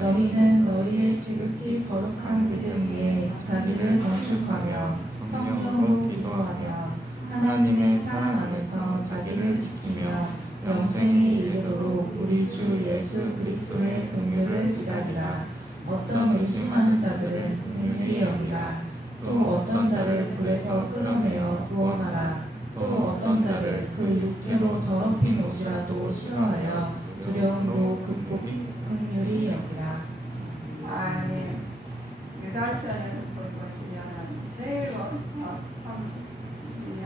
너희는 너희의 지극히 거룩한 믿음 위에 자기를 건축하며 성령으로 기도하며 하나님의 사랑 안에서 자기를 지키며 영생에 이르도록 우리 주 예수 그리스도의 긍휼을 기다리라. 어떤 의심하는 자들은 긍휼히 여기라. 또 어떤 자를 불에서 끌어내어 구원하라. 또 어떤 자를 그 육체로 더럽힌 옷이라도 싫어하여 두려움으로 긍휼히 여기라. 아멘. 유다서를 보시면 제일 참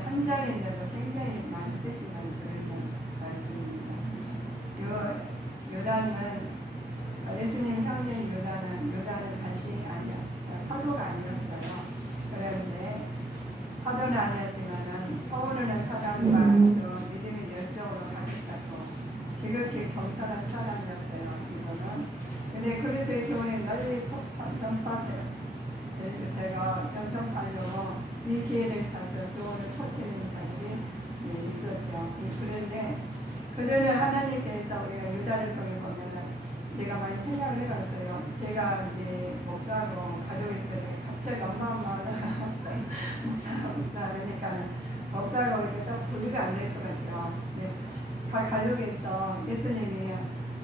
한 장인데도 굉장히 많은 뜻이 많은 그런 말씀입니다. 요단은 예수님 형제인 요단은 다시 아니야 사도가 아니었어요. 그런데 사도는 아니었지만은 떠오르는 사랑과 믿음의 열정으로 가득 찼고 지극히 겸손한 사람이었어요. 이거는. 근데 그리스도의 교회에 널리 전파돼요. 제가 전파로 이 기회를 타서 교회를 터뜨리는 자들이 있었죠. 그런데 그들은 하나님께서 우리가 유다를 통해 보면 내가 많이 생각을 해봤어요. 제가 이제 목사하고 가족이 때문에 갑자기 어마어마하다. 목사 그러니까 목사가 우리가 딱 분리가 안 될 것 같죠. 가족에서 예수님이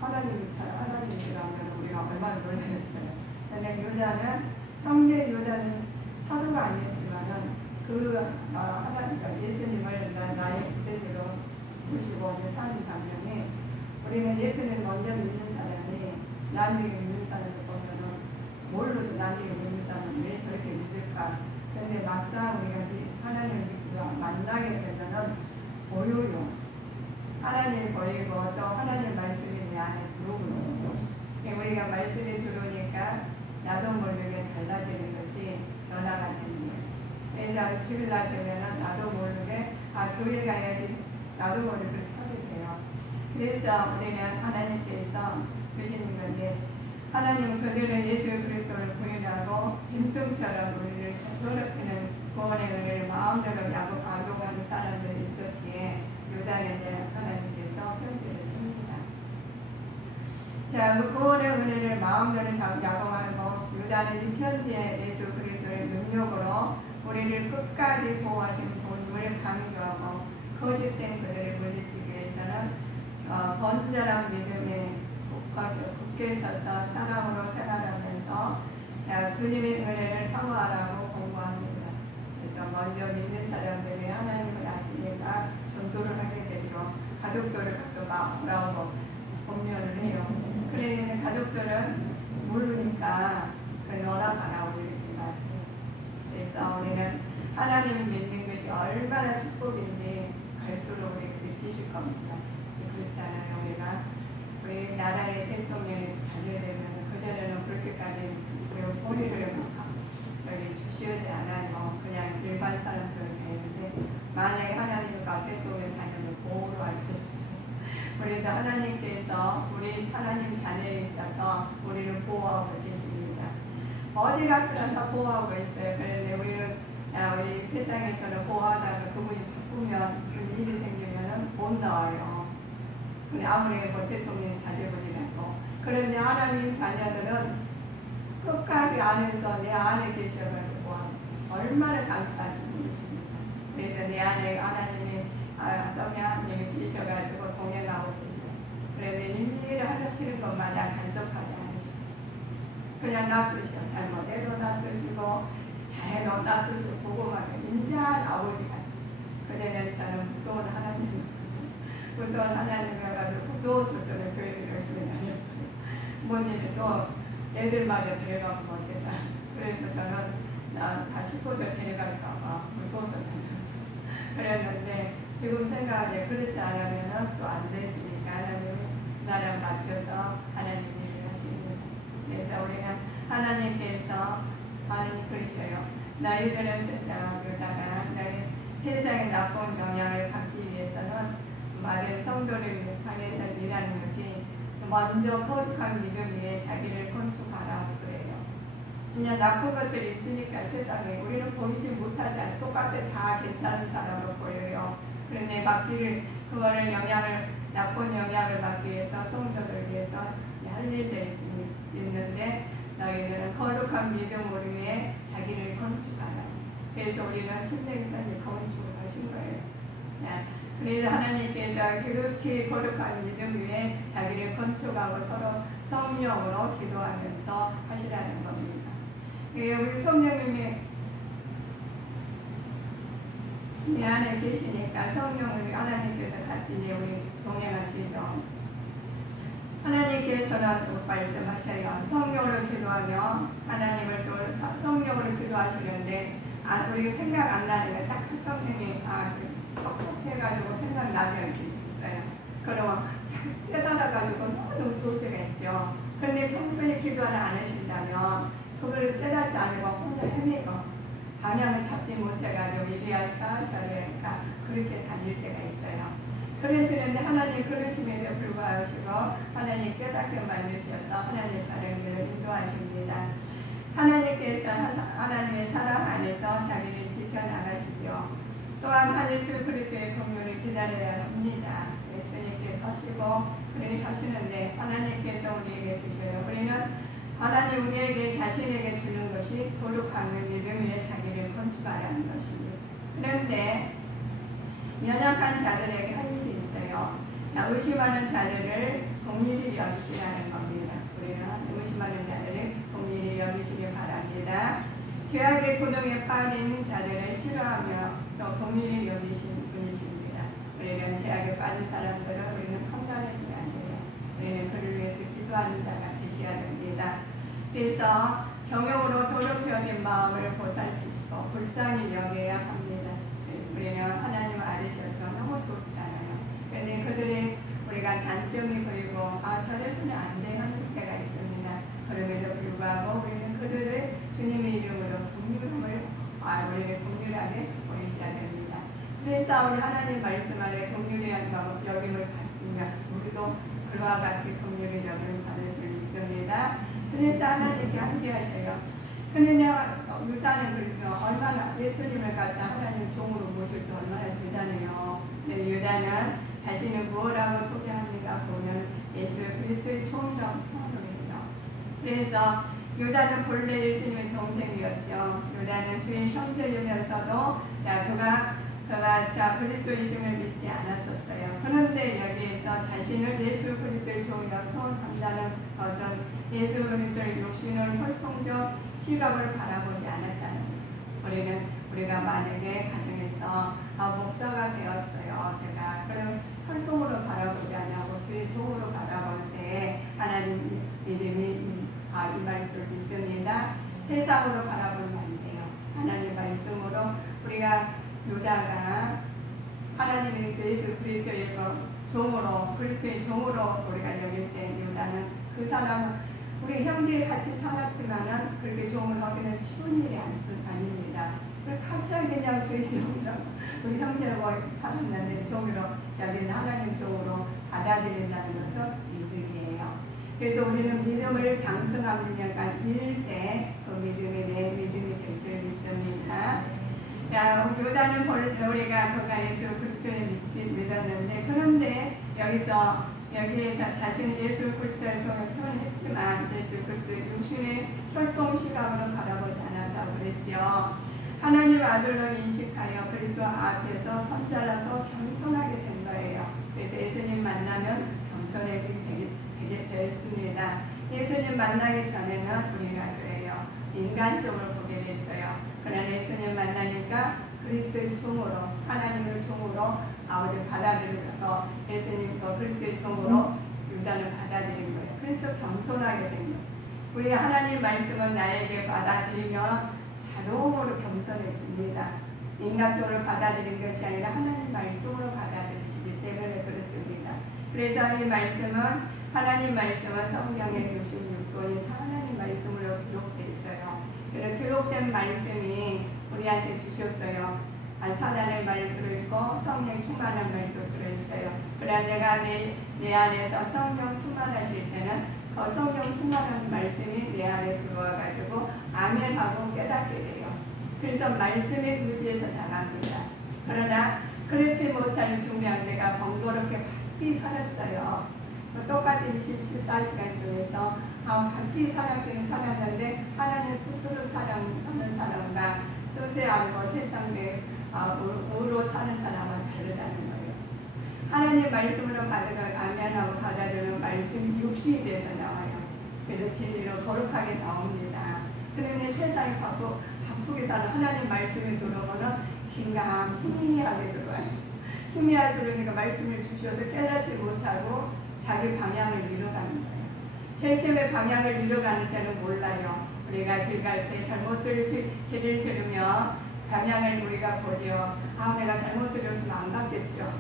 하나님이라면 우리가 얼마나 놀라겠어요. 그런데 유다는 형제 유다는 사도가 아니었지만은 하나님 예수님을 나의 구세주로 모시고 사는 장면이 우리는 예수님 먼저 믿는 사람이 나중에 믿는 사람을 보면은 뭘로도 나중에 믿는 사람은 왜 저렇게 믿을까? 그런데 막상 우리가 하나님을 만나게 되면은 보여요. 하나님 보이고 또 하나님 말씀이 내 안에 들어오고 우리가 말씀이 들어오니까 나도 모르게 달라지는 것이 변화가 되는 거예요. 그래서 주일날 되면은 나도 모르게 교회 가야지 나도 모르게 그렇게 하게 돼요. 그래서 우리는 하나님께서 주시는 건데 하나님은 그들은 예수 그리스도를 부인하고 짐승처럼 우리를 더럽히는 구원의 은혜를 마음대로 악용하는 사람들이 있었기에 유다에게 하나님께서 편지를 씁니다. 자, 구원의 은혜를 마음대로 야공하고 유다는 이 편지에 예수 그리스도의 능력으로 우리를 끝까지 보호하시는 본분을 강조하고 거짓된 그들을 물리치기 위해서는 건전한 믿음에 굳게 서서 사랑으로 생활하면서 주님의 은혜를 사모하라고 공부합니다. 그래서 먼저 믿는 사람들이 하나님을 아시니까 전도를 하게 되고 가족들을 가서 뭐라고 공면을 해요. 그래 가족들은 모르니까 너나 가라고 이렇게 말해요. 그래서 우리는 하나님을 믿는 것이 얼마나 축복인지 갈수록 우리가 느끼실 겁니다. 그렇잖아요. 우리 나라의 대통령이 자녀되면 그전에는 그렇게까지 본인을 주시하지 않아요. 그냥 일반 사람들 되는데 만약에 하나님과 대통령 자녀를 보호로 알고 있어요. 우리도 하나님께서 우리 하나님 자녀에 있어서 우리를 보호하고 계십니다. 어디 가서나 다 보호하고 있어요. 그런데 우리 세상에서는 보호하다가 그분이 바꾸면 무슨 일이 생기면 못 나와요. 아무리 대통령 자제분이라고. 그런데 하나님 자녀들은 끝까지 안에서 내 안에 계셔가지고 얼마나 감사하지 모르십니까? 그래서 내 안에 하나님이 성령 하나님이 계셔가지고 동행하고 계셔. 그런데 일일이 하시는 것마다 간섭하지 않으시고 그냥 놔두셔. 잘못해도 놔두시고 잘해도 놔두시고 보고만 해요. 인자한 아버지가. 그전에는 저는 무서운 하나님 무서운 하나님 가가지고 무서워서 저는 교회를 열심히 다녔어요. 부모님이 또 애들마저 데려가면 못되다. 그래서 저는 다 식구들 데려갈까봐 무서워서 다녔어요. 그랬는데 지금 생각하기에 그렇지 않으면 또 안 됐으니까 하나님이 그 사람 맞춰서 하나님 일을 하십니다. 그래서 우리는 하나님께서 하나님 그러셔요. 너희들은 세상에다가 세상의 나쁜 영향을 받기 위해서는 마른 성도를 향해서 일하는 것이 먼저 거룩한 믿음 위에 자기를 건축하라고 그래요. 그냥 나쁜 것들이 있으니까 세상에 우리는 보이지 못하잖아요. 똑같아 다 괜찮은 사람으로 보여요. 그런데 그거를 나쁜 영향을 받기 위해서 성도를 위해서 할 일들이 있습니다. 있는데 너희들은 거룩한 믿음으로 위해 자기를 건축하라. 그래서 우리는 신령선이 건축을 하신 거예요. 네. 그래서 하나님께서 지극히 거룩한 믿음 위에 자기를 건축하고 서로 성령으로 기도하면서 하시라는 겁니다. 우리 성령님이 내 안에 계시니까 성령을 하나님께서 같이 우리 동행하시죠. 하나님께서는 말씀하셔요. 성령으로 기도하며 하나님을 또 성령으로 기도하시는데 우리가 생각 안 나는 게 딱 그 성령이 똑똑해가지고 생각나게 있어요. 그러면 깨달아가지고 너무 좋을 때가 있죠. 그런데 평소에 기도를 안 하신다면 그걸 깨달지 않고 혼자 헤매고 방향을 잡지 못해가지고 이리 할까 저리 할까 그렇게 다닐 때가 있어요. 그러시는데 하나님 그러심에도 불구하시고 하나님 깨닫게 만드셔서 하나님 다른 길을 인도하십니다. 하나님께서 하나님의 사랑 안에서 자기를 지켜나가시죠. 또한 예수 그리스도의 공로를 기다려야 합니다. 예수님께 서시고 그렇게 하시는데 하나님께서 우리에게 주셔요. 우리는 하나님 우리에게 자신에게 주는 것이 거룩한 믿음 위에 자기를 건축하라는 것입니다. 그런데 연약한 자들에게 할 일이 있어요. 의심하는 자들을 긍휼히 여기시라는 겁니다. 우리는 의심하는 자들을 긍휼히 여기시기 바랍니다. 죄악의 고동에 빠진 자들을 싫어하며 또 긍휼히 여기신 분이십니다. 우리는 죄악에 빠진 사람들을 우리는 판단해서는 안 돼요. 우리는 그를 위해서 기도하는 자가 되셔야 됩니다. 그래서 정욕으로 더럽혀진 마음을 보살피고 불쌍히 여겨야 합니다. 그래서 우리는 하나님 알으셔서 너무 좋지 않아요. 그런데 그들이 우리가 단점이 보이고 저래서는 안 돼 하는 때가 있습니다. 그럼에도 불구하고 우리는 그들을 주님의 이름으로 긍휼함을 우리를 긍휼하게 보이셔야 됩니다. 그래서 우리 하나님 말씀 안에 긍휼히 여김을 받으면 우리도 그와 같이 긍휼히 여김을 받을 줄 믿습니다. 그래서 하나님께 함께 하셔요. 근데 내가 유다는 그렇죠. 얼마나 예수님을 갖다 하나님 종으로 모실 때 얼마나 대단해요. 근데 유다는 자신을 뭐라고 소개합니까? 보면 예수 그리스도의 종이라고 표현을 해요. 그래서 유다는 본래 예수님의 동생이었죠. 유다는 주인 형제이면서도 그가 그리스도이심을 믿지 않았었어요. 그런데 여기에서 자신을 예수 그리스도의 종이라고 표현한다는 것은 예수 그리스도의 육신을 혈통적 시각을 바라보지 않았다는 거예요. 우리가 만약에 가정에서 목사가 되었어요. 제가 그럼 혈통으로 바라보지 않고 주의 종으로 바라볼 때 하나님 믿음이 임할 수 있습니다. 세상으로 바라보면 안 돼요. 하나님 말씀으로 우리가 유다가 하나님의 예수 그리스도의 종으로 그리스도의 종으로 우리가 여길 때 유다는 그 사람은 우리 형제 같이 살았지만은 그렇게 종을 하기는 쉬운 일이 아닙니다. 갑자기 그냥 주의 종이라고 우리 형제하고 살았는데 종으로 여기는 하나님 종으로 받아들인다는 것은 이득이에요. 그래서 우리는 믿음을 장성하려니까 이룰 때 그 믿음이 내 믿음이 될 줄 믿습니다. 유다는 우리가 그가 예수 그리스도를 믿었는데 그런데 여기에서 자신은 예수 그리스도를 표현했지만 예수 그리스도의 육신의 혈통 시각으로 바라보지 않았다고 그랬지요. 하나님 아들로 인식하여 그리스도 앞에서 선자라서 겸손하게 된 거예요. 그래서 예수님 만나면 겸손하게 되게 됐습니다. 예수님 만나기 전에는 우리가 그래요. 인간적으로 보게 됐어요. 그러나 예수님 만나니까 그리스도의 종으로 하나님의 종으로 아버지를 받아들이고 예수님도 그리스도의 종으로 유다를 받아들인 거예요. 그래서 겸손하게 된 거예요. 우리 하나님 말씀은 나에게 받아들이면 자동으로 겸손해집니다. 인간적으로 받아들인 것이 아니라 하나님 말씀으로 받아들이시기 때문에 그렇습니다. 그래서 이 말씀은 하나님 말씀은 성경의 66권이 다 하나님 말씀으로 기록되어 있어요. 그런 기록된 말씀이 우리한테 주셨어요. 사단의 말이 들어있고 성령 충만한 말도 들어있어요. 그러나 내가 내 안에서 성령 충만하실 때는 그 성령 충만한 말씀이 내 안에 들어와가지고 아멘하고 깨닫게 돼요. 그래서 말씀에 의지해서 나갑니다. 그러나 그렇지 못할 중요한 내가 번거롭게 바삐 살았어요. 똑같은 24시간 중에서 각기 사람들은 살았는데 하나님 뜻으로 사는 사람과 뜻에 알고 세상에 우로 사는 사람은 다르다는 거예요. 하나님 말씀으로 아멘하고 받아들이는 말씀이 육신이 돼서 나와요. 그래서 진리로 거룩하게 나옵니다. 그런데 세상에 바쁘게 사는 하나님 말씀이 들어오면 희미하게 들어와요. 희미하게 들어오니까 말씀을 주셔도 깨닫지 못하고 자기 방향을 잃어가는 거예요. 제일 처음에 방향을 잃어가는 때는 몰라요. 우리가 길 갈 때 잘못 길을 들으면 방향을 우리가 보죠. 내가 잘못 들었으면 안 갔겠죠.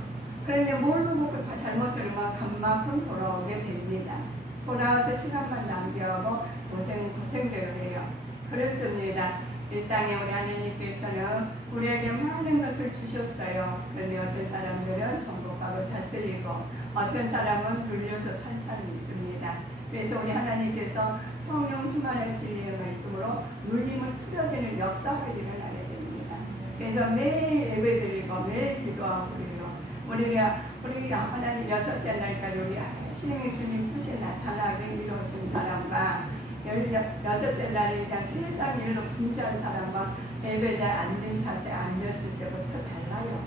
그런데 모르고 잘못 들으면 간만큼 돌아오게 됩니다. 돌아와서 시간만 낭비하고 고생대로 해요. 그렇습니다. 이 땅에 우리 하나님께서는 우리에게 많은 것을 주셨어요. 그런데 어떤 사람들은 정복하고 다스리고 어떤 사람은 눌려서 산 사람이 있습니다. 그래서 우리 하나님께서 성령 충만의 진리의 말씀으로 눌림을 풀어지는 역사가 일어나게 됩니다. 그래서 매일 예배드리고 매일 기도하고 그래요. 우리 하나님 6째 날까지 우리 열심히 주님 뜻이 나타나게 이루어진 사람과 16째 날이니까 세상 일로 분주한 사람과 예배자에 앉은 자세에 앉았을 때부터 달라요.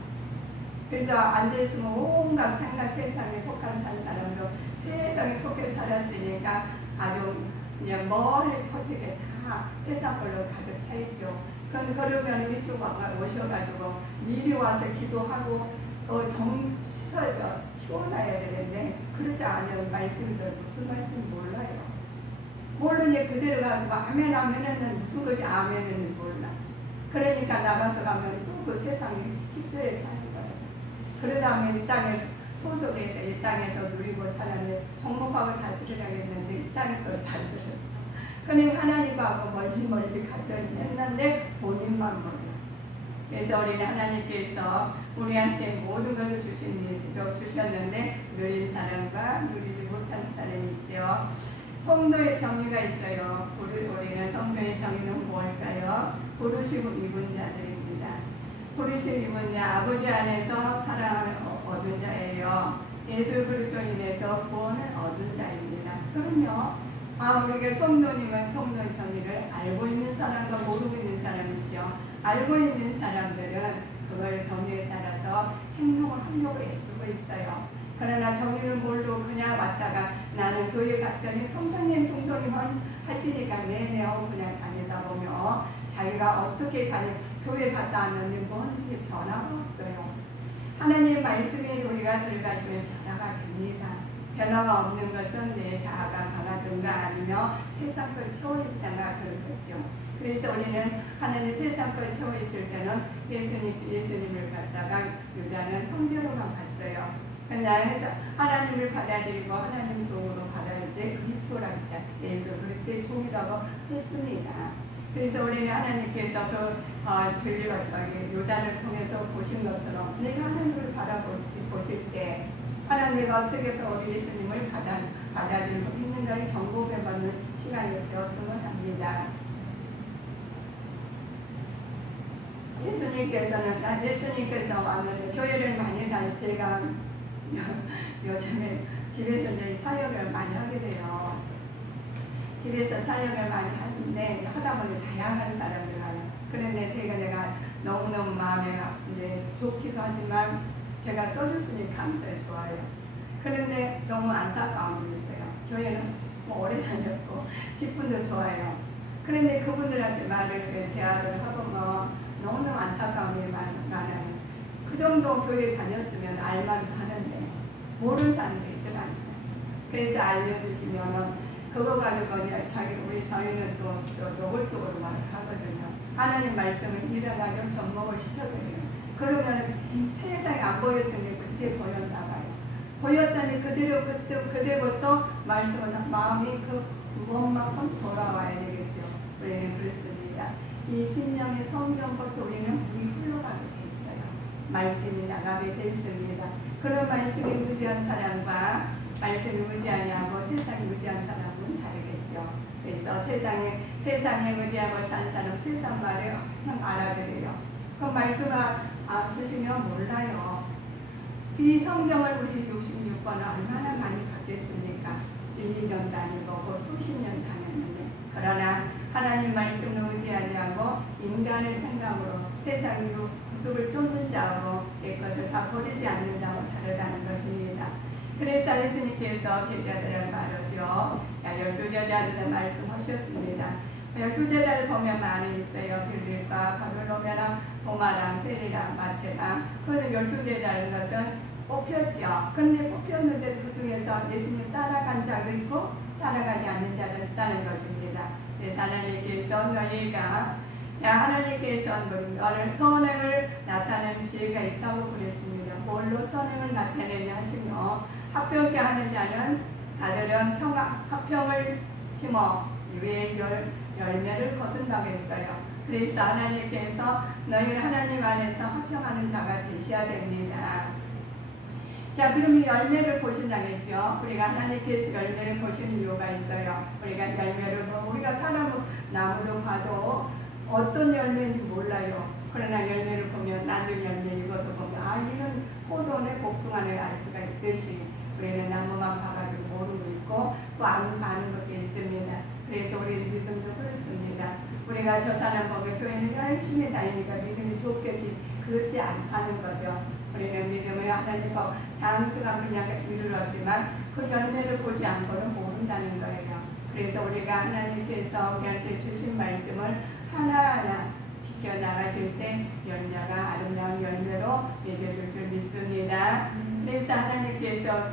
그래서 앉아있으면 온갖 생각 세상에 속한 산 사람도 세상에 속해 살았으니까 아주 이제 멀리 퍼지게 다 세상 걸로 가득 차 있죠. 그러면 일찍 오셔가지고 미리 와서 기도하고 치워놔야 되는데 그렇지 않으면 말씀들 무슨 말씀 몰라요. 모르니 그대로 가지고 아멘은 무슨 것이 아멘은 몰라. 그러니까 나가서 가면 또 그 세상에 휩쓸려 사는 거예요. 그러다 보면 이 땅에 소속해서 이 땅에서 누리고 살았는데 정복하고 다스리라겠는데 이 땅에 또 다스렸어. 그러니까 하나님하고 멀리 갔더니 했는데 본인만 몰라. 그래서 우리는 하나님께서 우리한테 모든 것을 주셨는데 누린 사람과 누리지 못하는 사람이 있죠. 성도의 정의가 있어요. 우리는 성도의 정의는 뭘까요? 부르시고 입은 자들입니다. 부르시고 입은 자, 아버지 안에서 사랑을 얻은 자예요. 예수 그리스도 인해서 구원을 얻은 자입니다. 그럼요. 우리가 성도님은 성도의 정의를 알고 있는 사람과 모르고 있는 사람이 있죠. 알고 있는 사람들은 그걸 정의에 따라서 행동을 하려고 애쓰고 있어요. 그러나 정의를 모르고 그냥 왔다가 나는 교회 갔더니 성도님 하시니까 네네 하고 그냥 다니다 보면 자기가 어떻게 교회 갔다 왔는지 뭔 변화가 없어요. 하나님 말씀이 우리가 들어가시면 변화가 됩니다. 변화가 없는 것은 내 자아가 강하든가 아니면 세상 걸 채워있다가 그런 거죠. 그래서 우리는 하나님 세상 걸 채워있을 때는 예수님을 갖다가 유다는 형제로만 갔어요. 그래서 하나님을 받아들이고 하나님 종으로 받아들일 때 그리스도라고 했죠. 예수 그리스도의 종이라고 했습니다. 그래서 우리는 하나님께서 요단을 통해서 보신 것처럼 내가 하나님을 보실 때 하나님과 어떻게 우리 예수님을 받아들이고 있는가를 점검해받는 시간이 되었으면 합니다. 예수님께서 왔는데 교회를 많이 다니 제가 요즘에 집에서 이제 사역을 많이 하게 돼요. 집에서 사역을 많이 하는데 하다 보니 다양한 사람들 와요. 그런데 내가 너무너무 마음에 이제 좋기도 하지만 제가 써줬으니 감사해 좋아요. 그런데 너무 안타까운 게 있어요. 교회는 오래 다녔고 직분도 좋아요. 그런데 그분들한테 대화를 하고 너무너무 안타까운 게 많아요. 그 정도 교회 다녔으면 알만도 하는데 모르는 사람들이 있더라고요. 그래서 알려주시면 그거 가지고 저희는 또 노골적으로 하거든요. 하나님 말씀을 일어나게 접목을 시켜드려요. 그러면 세상에 안 보였던 게 그때 보였나 봐요. 보였더니 그때부터 말씀은 마음이 그것만큼 돌아와야 되겠죠. 우리는 그렇습니다. 이 신령의 성경부터 우리는 불이 흘러가게 돼 있어요. 말씀이 나가게 돼 있습니다. 그런 말씀이 무지한 사람과 말씀이 무지하지 않고 세상이 무지한 사람은 다르겠죠. 그래서 세상에 무지하고 산 사람 세상 말을 알아들어요. 그 말씀을 주시면 몰라요. 이 성경을 우리 66번을 얼마나 많이 받겠습니까? 1, 2년도 아니고 수십 년 당했는데 그러나 하나님 말씀을 의지하지 않고 인간의 생각으로 세상 이루 구속을 쫓는 자하고 이것을 다 버리지 않는 자하고 다르다는 것입니다. 그래서 예수님께서 제자들을 말하죠. 12제자들의 말씀하셨습니다. 12제자를 보면 많이 있어요. 빌립과 바볼로메랑 도마랑 세리랑 마테랑. 그는 12제자인 것은 뽑혔죠. 그런데 뽑혔는데 그 중에서 예수님 따라간 자도 있고 따라가지 않는 자도 있다는 것입니다. 그래서 하나님께서 너희가 하나님께서 너를 선행을 나타내는 지혜가 있다고 그랬습니다. 뭘로 선행을 나타내냐 하시며 합병케 하는 자는 다들은 합병을 심어 위에 열매를 거둔다고 했어요. 그래서 하나님께서 너희는 하나님 안에서 합병하는 자가 되셔야 됩니다. 자, 그럼 이 열매를 보신다고 했죠. 우리가 하나님께서 열매를 보시는 이유가 있어요. 우리가 열매를 우리가 사람을 나무를 봐도 어떤 열매인지 몰라요. 그러나 열매를 보면 나중 열매 읽어서 보면 이런 포도네 복숭아네 알 수가 있듯이 우리는 나무만 봐가지고 모르고 있고 또 아는 것도 있습니다. 그래서 우리 믿음도 그렇습니다. 우리가 저 사람 보면 교회는 열심히 다니니까 믿음이 좋겠지 그렇지 않다는 거죠. 우리는 믿음을 하나님과 장수가 그냥 이르렀지만 그 열매를 보지 않고는 모른다는 거예요. 그래서 우리가 하나님께서 우리한테 주신 말씀을 하나하나 지켜나가실 때 열매가 아름다운 열매로 맺어질 줄 믿습니다. 그래서 하나님께서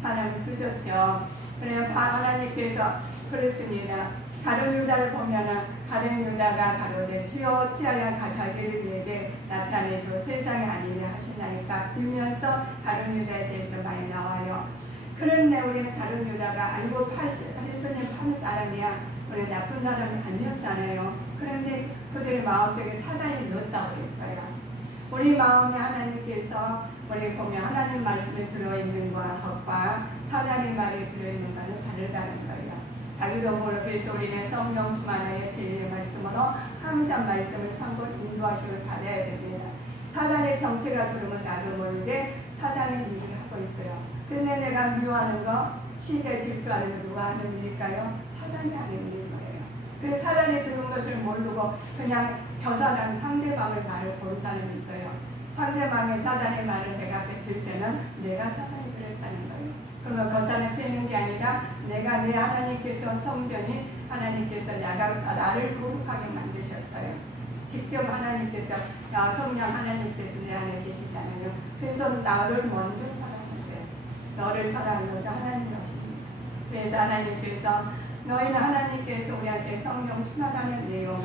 사람을 쓰셨죠. 그래서 하나님께서 그렇습니다. 다른 유다를 보면은 다른 유다가 가로되 주여 어찌하여 자기를 위해 나타내시고 세상에 아니냐 하신다니까 이면서 다른 유다에 대해서 많이 나와요. 그런데 우리는 다른 유다가 아니고 예수님 파는 사람이야. 우리 나쁜 사람이 아니었잖아요. 그런데 그들의 마음속에 사단이 넣었다고 했어요. 우리 마음에 하나님께서 우리 보면 하나님 말씀에 들어있는 것과 사단의 말에 들어있는 것은 다르다는 거예요. 자기도 모르고 그래서 우리는 성령 충만하여 진리의 말씀으로 항상 말씀을 삼고 인도하심을 받아야 됩니다. 사단의 정체가 들으면 나도 모르게 사단의 일을 하고 있어요. 그런데 내가 미워하는 거, 시기에 질투하는 거 누가 하는 일일까요? 사단이 하는 일인 거예요. 그래서 사단이 들은 것을 모르고 그냥 저 사람 상대방을 말을 고른 사람이 있어요. 상대방의 사단의 말을 내가 뱉을 때는 내가 사단이 그랬다는 거예요. 그러면 그 사람이 뱉는 게 아니라 내가 내 하나님께서 성전이 하나님께서 나를 거룩하게 만드셨어요. 직접 하나님께서 성령 하나님께서 내 안에 계시잖아요. 그래서 나를 먼저 사랑하셔요. 너를 사랑하면서 하나님 것입니다. 그래서 하나님께서 너희는 하나님께서 우리한테 성령 충만하는 내용은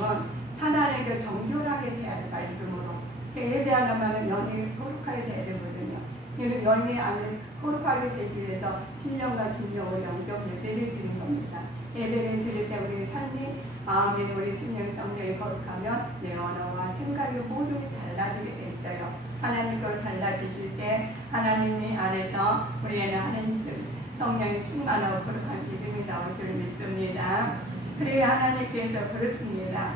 사단에게 정결하게 돼야 할 말씀으로 예배하려면 영이 거룩하게 돼야 되거든요. 영이 안에 거룩하게 되기 위해서 신령과 진정으로 영적 예배를 드리는 겁니다. 예배를 드릴 때 우리 삶이 마음이 우리 신령 성령이 거룩하면 내 언어와 생각이 모두 달라지게 돼 있어요. 하나님께로 달라지실 때 하나님이 안에서 우리에는 하나님 성령이 충만하고 거룩한 믿음이 나올 줄 믿습니다. 그래야 하나님께서 그렇습니다.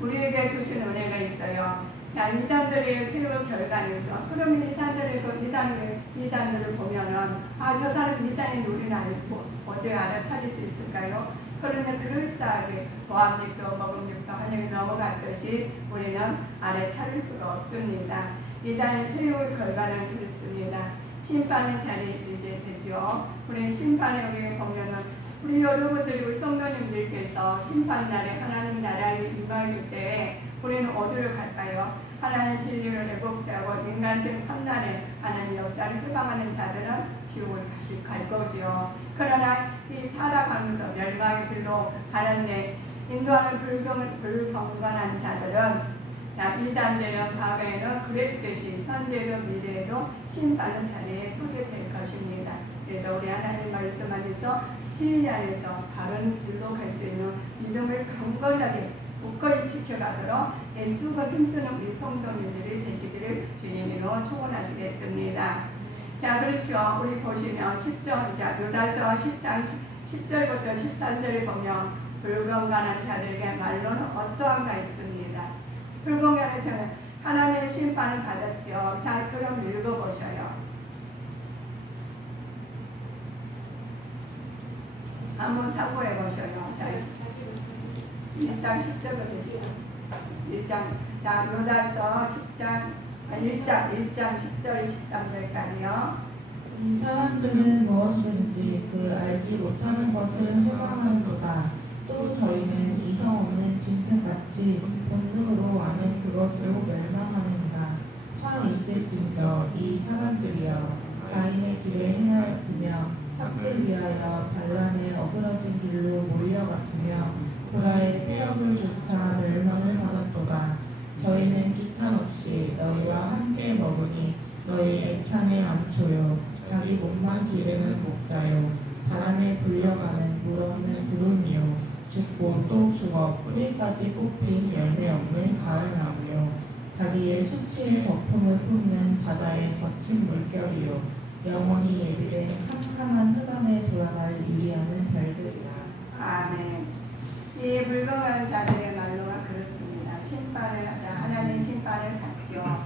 우리에게 주신 은혜가 있어요. 자, 이단들의 체육 결과에서 그럼 이단들을 보면은 저 사람 이단의 노래를 알고 어떻게 알아차릴 수 있을까요? 그런데 그럴싸하게 보암직도 먹음직도 하늘이 넘어갔듯이 우리는 알아차릴 수가 없습니다. 이단의 체육의 결과는 그렇습니다. 심판의 자리에 이르게 되죠. 우리 심판에 우리 보면은 우리 여러분들이 우리 성도님들께서 심판날에 하나님 나라에 임할 때 우리는 어디로 갈까요? 하나님 진리를 회복하고 인간적인 판단에 하나님 역사를 해방하는 자들은 지옥을 다시 갈 거죠. 그러나 이 타락하면서 멸망의 길로 가는데 인도하는 불경건한 자들은 이단들은 과거에는 그랬듯이 현재도 미래에도 심판의 자리에 서게 될 것입니다. 그래서 우리 하나님 말씀 안에서 진리 안에서 바른 길로 갈 수 있는 믿음을 강건하게 굳건히 지켜가도록 애쓰고 힘쓰는 우리 성도님들이 되시기를 주님으로 축원하시겠습니다. 자, 그렇죠. 우리 보시면 10절, 유다서 10장 10절부터 13절을 보면 불건강한 자들에게 말로는 어떠한가 있습니다. 불건강한 자는 하나님의 심판을 받았죠. 자, 그럼 읽어보셔요. 한번 참고해 보셔요. 자, 1장 10절부터 1장, 자, 요다서 1장 10절 13절까지요. 이 사람들은 무엇이든지 그 알지 못하는 것을 회방하는도다. 또 저희는 이성 없는 짐승같이 본능으로 아는 그것으로 멸망하느니라. 화 있을진저 이 사람들이여 가인의 길을 행하였으며 삭을 위하여 발람의 어그러진 길로 몰려갔으며 보라의 폐역을 쫓아 멸망을 받았도다. 저희는 기탄 없이 너희와 함께 먹으니 너희 애찬의 암초요 자기 몸만 기르는 목자요 바람에 불려가는 물 없는 구름이요 죽고 또 죽어 뿌리까지 뽑힌 열매 없는 가을나무요 자기의 수치의 거품을 뿜는 바다의 거친 물결이요 영원히 예비된 캄캄한 흑암에 돌아갈 유리하는 별들이라. 아멘. 이 불경한 자들의 말로가 그렇습니다. 심판을 하자. 하나님 심판을 받지요.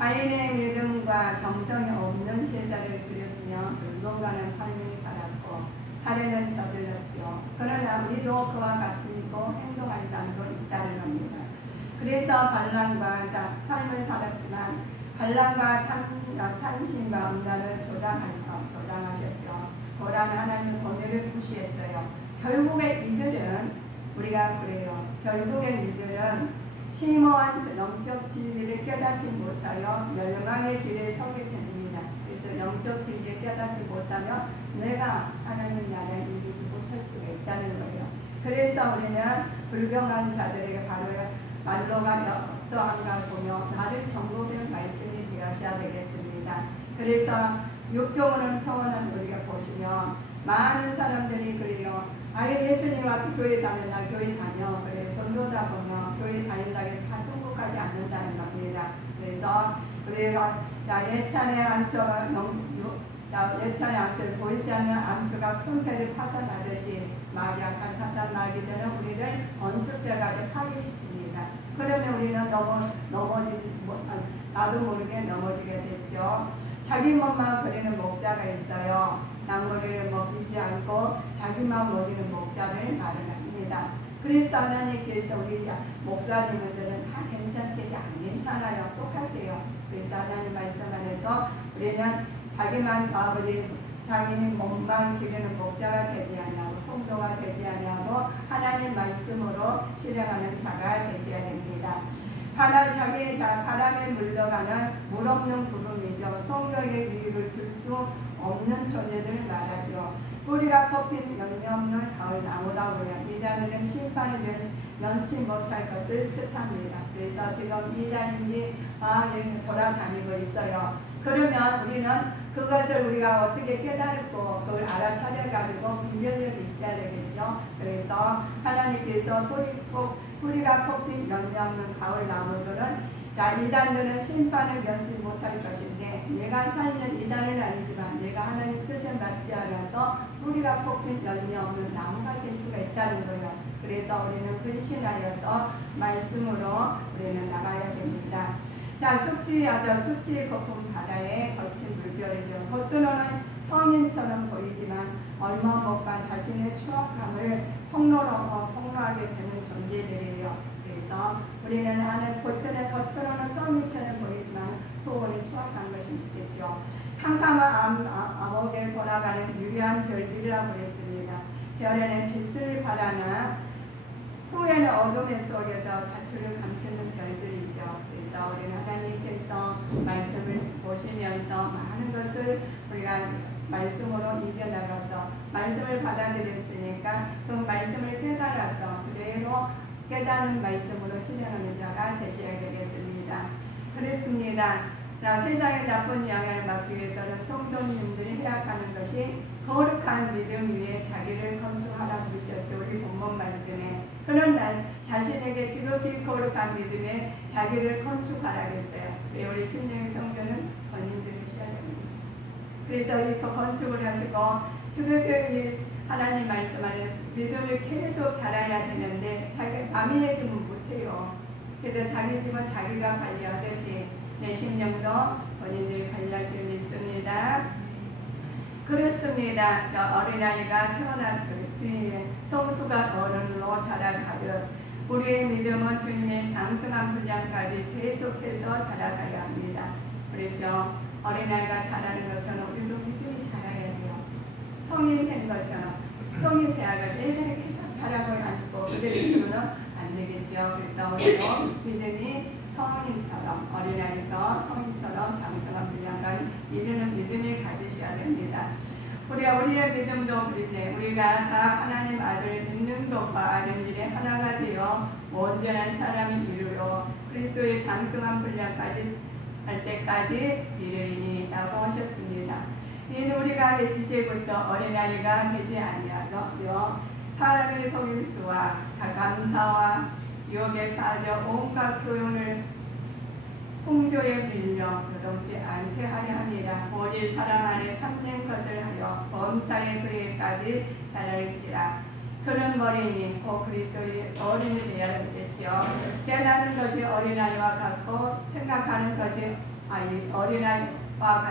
가인의 믿음과 정성이 없는 제사를 드렸으며 불공간한 삶을 살았고 살해는 저질렀지요. 그러나 우리도 그와 같고 행동할 사람도 있다는 겁니다. 그래서 발람과 삶을 살았지만 발람과 탐심과 음란을 조장하셨죠. 고라는 하나님 권위를 무시했어요. 결국에 이들은 우리가 그래요. 결국에 이들은 심오한 영적 진리를 깨닫지 못하여 멸망의 길에 서게 됩니다. 그래서 영적 진리를 깨닫지 못하며 내가 하나님 나라에 이르지 못할 수가 있다는 거예요. 그래서 우리는 불경한 자들에게 말로가 어떠한가 보며 나를 정복할 말씀이 되어야 되겠습니다. 그래서 육적으로는 평온한 우리가 보시면 많은 사람들이 그래요. 아예 예수님 앞에 교회 다니나 교회 다녀 그래 전도다 보면 교회 다닌다고 다 천국하지 않는다는 겁니다. 그래서 우리가 예찬의 암초를 보이지 않는 암초가 큰 배를 파산하듯이 약한 사탄 마귀들은 우리를 언습돼가지고 파괴시킵니다. 그러면 우리는 나도 모르게 넘어지게 됐죠. 자기 몸만 그리는 목자가 있어요. 낭머리를 먹이지 않고 자기만 먹이는 목자를 마련합니다. 그래서 하나님께서 우리 목사님들은 다 괜찮대지 안 괜찮아요. 똑같아요. 그래서 하나님 말씀 안에서 우리는 자기 몸만 기르는 목자가 되지 아니하고 성도가 되지 아니하고 하나님 말씀으로 실행하는 자가 되셔야 됩니다. 바람에 물러가는 물 없는 구름이죠. 성도에게 이유를 줄 수 없는 존재들을 말하죠. 뿌리가 뽑힌 열매 없는 가을 나무라고요. 이 단어는 심판을 면치 못할 것을 뜻합니다. 그래서 지금 이 단이 돌아다니고 있어요. 그러면 우리는 그것을 우리가 어떻게 깨달고 그걸 알아차려가지고 분별력이 있어야 되겠죠. 그래서 하나님께서 뿌리가 뽑힌 열매 없는 가을 나무들은 이단들은 심판을 면치 못할 것인데 내가 살면 이단은 아니지만 내가 하나님 뜻에 맞지 않아서 뿌리가 뽑힌 열매 없는 나무가 될 수가 있다는 거예요. 그래서 우리는 근신하여서 말씀으로 우리는 나가야 됩니다. 수치의 거품 바다에 거친 물결이죠. 겉으로는 성인처럼 보이지만 얼마 못 간 자신의 추악함을 폭로하게 되는 존재들이에요. 그래서 우리는 겉으로는 성인처럼 보이지만 소원이 추악한 것이 있겠죠. 캄캄한 암흑에 돌아가는 유리한 별들이라고 그랬습니다. 별에는 빛을 발하나 후에는 어둠의 속에서 자초를 감추는 별들이죠. 그래서 우리는 하나님께서 말씀을 보시면서 많은 것을 우리가 말씀으로 이겨나가서 말씀을 받아들였으니까 그 말씀을 깨달아서 그대로 깨달은 말씀으로 실행하는 자가 되셔야 되겠습니다. 그렇습니다. 세상의 나쁜 영향을 막기 위해서는 성도님들이 해약하는 것이 거룩한 믿음 위에 자기를 건축하라 부르셨죠. 우리 본문 말씀에. 그런 날 자신에게 지극히 거룩한 믿음에 자기를 건축하라 그랬어요. 우리 신령의 성도는 본인들을 시작합니다. 그래서 이 건축을 하시고 지극히 하나님 말씀 안에 믿음을 계속 자라야 되는데 남이 해주면 못해요. 그래서 자기 집은 자기가 관리하듯이 내 심령도 본인들 관리할 줄 믿습니다. 그렇습니다. 어린아이가 성수가 어른으로 자라가듯 우리의 믿음은 주님의 장성한 분량까지 계속해서 자라가야 합니다. 그렇죠? 어린아이가 자라는 것처럼 우리도 믿음이 자라야 돼요. 성인 된 것처럼 성인 대학을 예전에 계속 자라고 앉고 그대로 있으면 안 되겠죠. 그래서 우리도 믿음이 성인처럼 어린아이에서 성인처럼 장성한 분량까지 이르는 믿음을 가지셔야 됩니다. 우리가 우리의 믿음도 그런데 우리가 다 하나님 아들을 믿는 것과 아는 일에 하나가 되어 온전한 사람이 이르러 그리스도의 장성한 분량까지 할 때까지 이르리니 라고 하셨습니다. 이는 우리가 이제부터 어린아이가 되지 아니하여 사람의 속임수와 감사와 유혹에 빠져 온갖 교훈을 풍조에 밀려 그렇지 않게 하려 합니다. 오직 사람 안에 참된 것을 하여 범사의 그에까지 자랄지라. 그는 머리니 곧 그리스도의 어린이 되어야 되겠죠. 깨닫는 것이 어린아이와 같고 생각하는 것이 어린아이와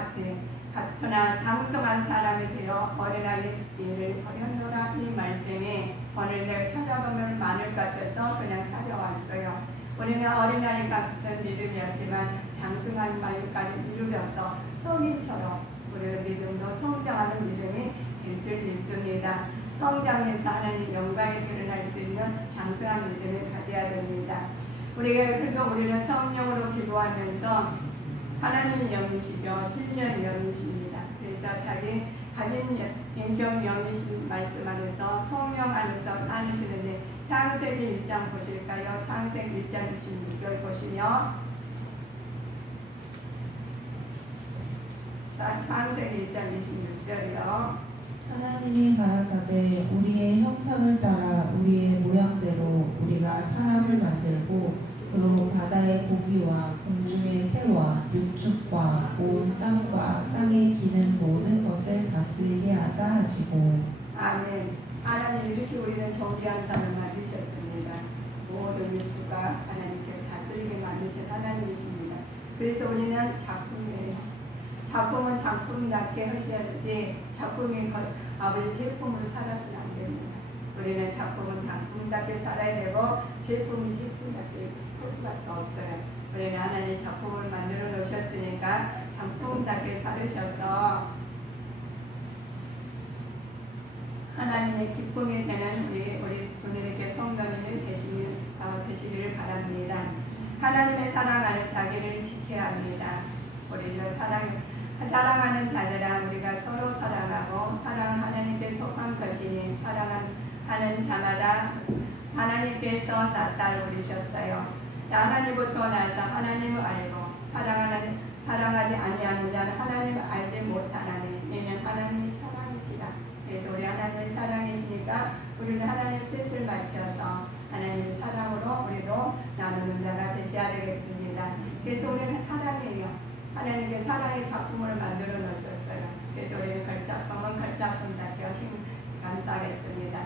같으나 장성한 사람이 되어 어린아이 일을 버렸노라. 이 말씀이 오늘 찾아보면 많을 것 같아서 그냥 찾아왔어요. 우리는 어린아이 같은 믿음이었지만 장성한 말까지 이루려서 성인처럼 우리의 믿음도 성장하는 믿음이 될 줄 믿습니다. 성장해서 하나님 영광이 드러날 수 있는 장성한 믿음을 가져야 됩니다. 우리는 성령으로 기도하면서 하나님이 영이시죠. 진리의 영이십니다. 그래서 자기 가진 인격 영이신 말씀 안에서 성령 안에서 사시는데 창세기 1장 보실까요? 창세기 1장 26절 보시면 창세기 1장 26절이요. 하나님이 가라사대 우리의 형상을 따라 우리의 모양대로 우리가 사람을 만들고 그로 바다의 고기와 공중의 새와 육축과 온 땅과 땅에 기는 모든 것을 다스리게 하자 하시고. 아멘. 하나님 이렇게 우리는 존귀한 삶을 만드셨습니다. 모든 육축과 하나님께서 다스리게 만드신 하나님이십니다. 그래서 우리는 작품이에요. 작품은 작품답게 하셔야지 작품이 아버지 제품으로 살아서는 안 됩니다. 우리는 작품은 작품답게 살아야 되고 제품은 제품답게 할 수밖에 없어요. 우리는 하나님 작품을 만들어 놓으셨으니까 작품답게 살으셔서 하나님의 기쁨이 되는 우리 주님에게 성도님이 되시기를 바랍니다. 하나님의 사랑 안에 자기를 지켜야 합니다. 우리를 사랑하는 자들아 우리가 서로 사랑하고 사랑 하나님께 속한 것이니 사랑하는 자마다 하나님께서 낯따라 부르셨어요. 하나님부터 나서 하나님을 알고 사랑하지 아니하는 자는 하나님을 알지 못하나니 이는 하나님이 사랑이시라. 그래서 우리 하나님의 사랑이시니까 우리는 하나님의 뜻을 맞춰서 하나님의 사랑으로 우리도 나누는 자가 되셔야 되겠습니다. 그래서 우리는 사랑이에요. 하나님께 사랑의 작품을 만들어 놓으셨어요. 그래서 우리는 걸작품은 걸작품답게 하신 감사하겠습니다.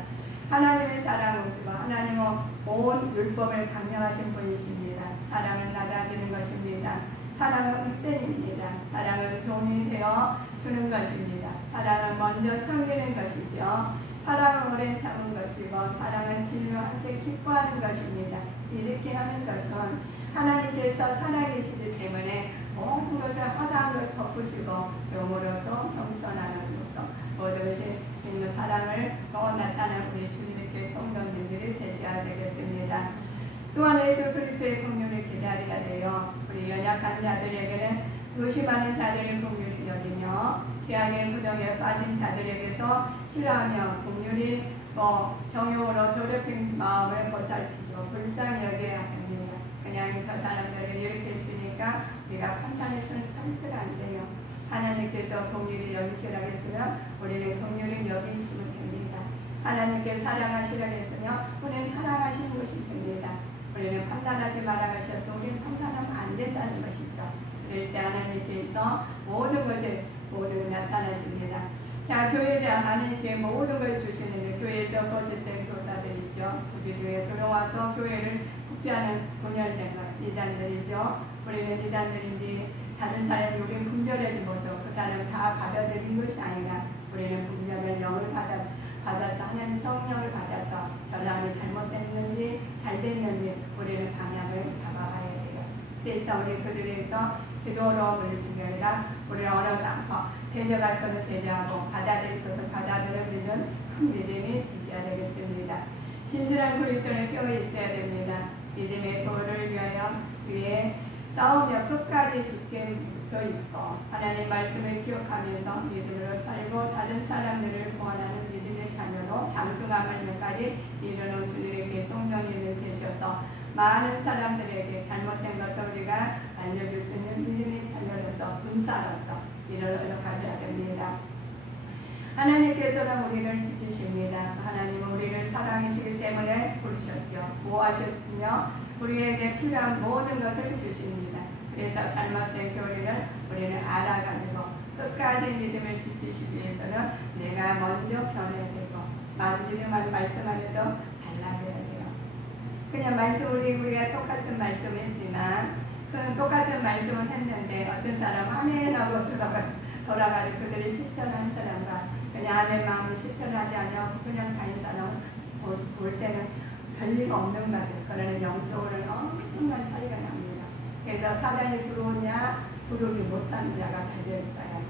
하나님의 사랑이시고 하나님은 온 율법을 강령하신 분이십니다. 사랑은 낮아지는 것입니다. 사랑은 흑센입니다. 사랑은 종이 되어 주는 것입니다. 사랑은 먼저 섬기는 것이죠. 사랑은 오래 참은 것이고 사랑은 진리와 함께 기뻐하는 것입니다. 이렇게 하는 것은 하나님께서 살아계시기 때문에 모든 것을 허다함을 덮으시고 종으로서 겸손함으로써 모든 것이 주님의 사랑을 더 나타내는 우리 주님께 성도님들이 되셔야 되겠습니다. 또한 예수 그리스도의 긍휼을 기다려야 돼요. 우리 연약한 자들에게는 의심하는 자들의 긍휼을 여기며 죄악의 구덩이에 빠진 자들에게서 싫어하며 긍휼히 정욕으로 더럽힌 마음을 보살피시고 불쌍히 여겨야 합니다. 그냥 저 사람들을 이렇게 했으니까 우리가 판단해서는 절대로 안 돼요. 하나님께서 긍휼히 여기시라고 했으면 우리는 긍휼히 여기시면 됩니다. 하나님께 사랑하시라고 했으면 우리는 사랑하시는 것이 됩니다. 우리는 판단하지 말아 가셔서 우리는 판단하면 안 된다는 것이죠. 그럴 때 하나님께서 모든 것을 나타나십니다. 자, 교회자 하나님께 모든 걸 주시는데 교회에서 거짓된 교사들 있죠. 구주주에 들어와서 교회를 부패하는 분열된 것, 이단들이죠. 우리는 이단들인지 다른 사람이 우리는 분별하지 못하고 그 사람 다 받아들인 것이 아니라 우리는 분별의 영을 받아서 하나님 성령을 받아서 저 사람이 잘못됐는지 잘 됐는지 우리는 방향을 잡아가야 돼요. 그래서 우리 그들에서 기도로 물리친 게 아니라 우리는 어려지 않고 대접할 것은 대접하고 받아들일 것은 받아들여 믿는 큰 믿음이 있어야 되겠습니다. 진실한 그리스도의 교회 있어야 됩니다. 믿음의 도를 위하여 위에 싸우며 끝까지 죽게 붙어 있고 하나님 말씀을 기억하면서 믿음으로 살고 다른 사람들을 구원하는 믿음의 자녀로 장수감을 몇까지 이르는 주님에게 성령님을 되셔서 많은 사람들에게 잘못된 것을 우리가 알려줄 수 있는 믿음의 자녀로서 군사로서 이르러 가져야 됩니다. 하나님께서는 우리를 지키십니다. 하나님은 우리를 사랑하시기 때문에 부르셨죠. 구하셨으며 우리에게 필요한 모든 것을 주십니다. 그래서 잘못된 교리를 우리는 알아가지고 끝까지 믿음을 지키시기 위해서는 내가 먼저 변해야 되고 믿음한 말씀 안에서 달라져야 돼요. 그냥 말씀 우리가 똑같은 말씀을 했지만 그 똑같은 말씀을 했는데 어떤 사람 아멘 하고 돌아가지고 그들이 실천한 사람과 그냥 아멘 마음을 실천하지 않냐고 그냥 다닌 사람 볼 때는 별일 없는 것 같아요. 그러나 영적으로는 엄청난 차이가 납니다. 그래서 사단이 들어오냐 들어오지 못하느냐가 달려있어요.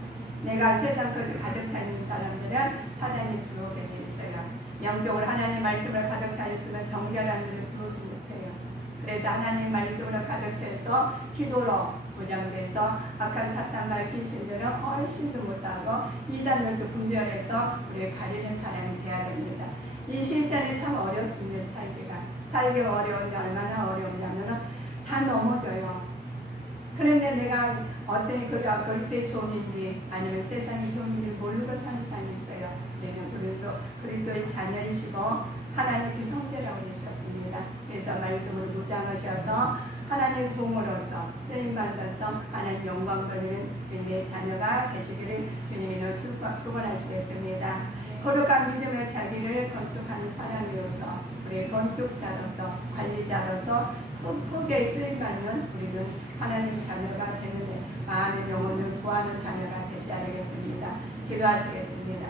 내가 세상 것이 가득 차 있는 사람들은 사단이 들어오게 돼 있어요. 영적으로 하나님 말씀을 가득 차 있으면 정결한 일을 들어오지 못해요. 그래서 하나님 말씀으로 가득 차서 기도로 무장돼서 악한 사탄과 귀신들은 훨씬도 못하고 이단들도 분별해서 우리를 가리는 사람이 돼야 됩니다. 이 실전이 참 어렵습니다. 살기가 어려운데 얼마나 어려우냐면 다 넘어져요. 그런데 내가 어떤 그리스도의 종인지 아니면 세상의 종인지 모르고 사는 사람이 있어요. 저희는 그래서 그리스도의 자녀이시고 하나님의 형제라고 그러셨습니다. 그래서 말씀을 무장하셔서 하나님 종으로서 쓰임받아서 하나님 영광 돌리는 주님의 자녀가 되시기를 주님으로 축원하시겠습니다. 거룩한 믿음의 자기를 건축하는 사람으로서 우리 건축자로서 관리자로서 크게 쓰임받는 우리는 하나님 자녀가 되는 마음의 영혼을 구하는 자녀가 되셔야 되겠습니다. 기도하시겠습니다.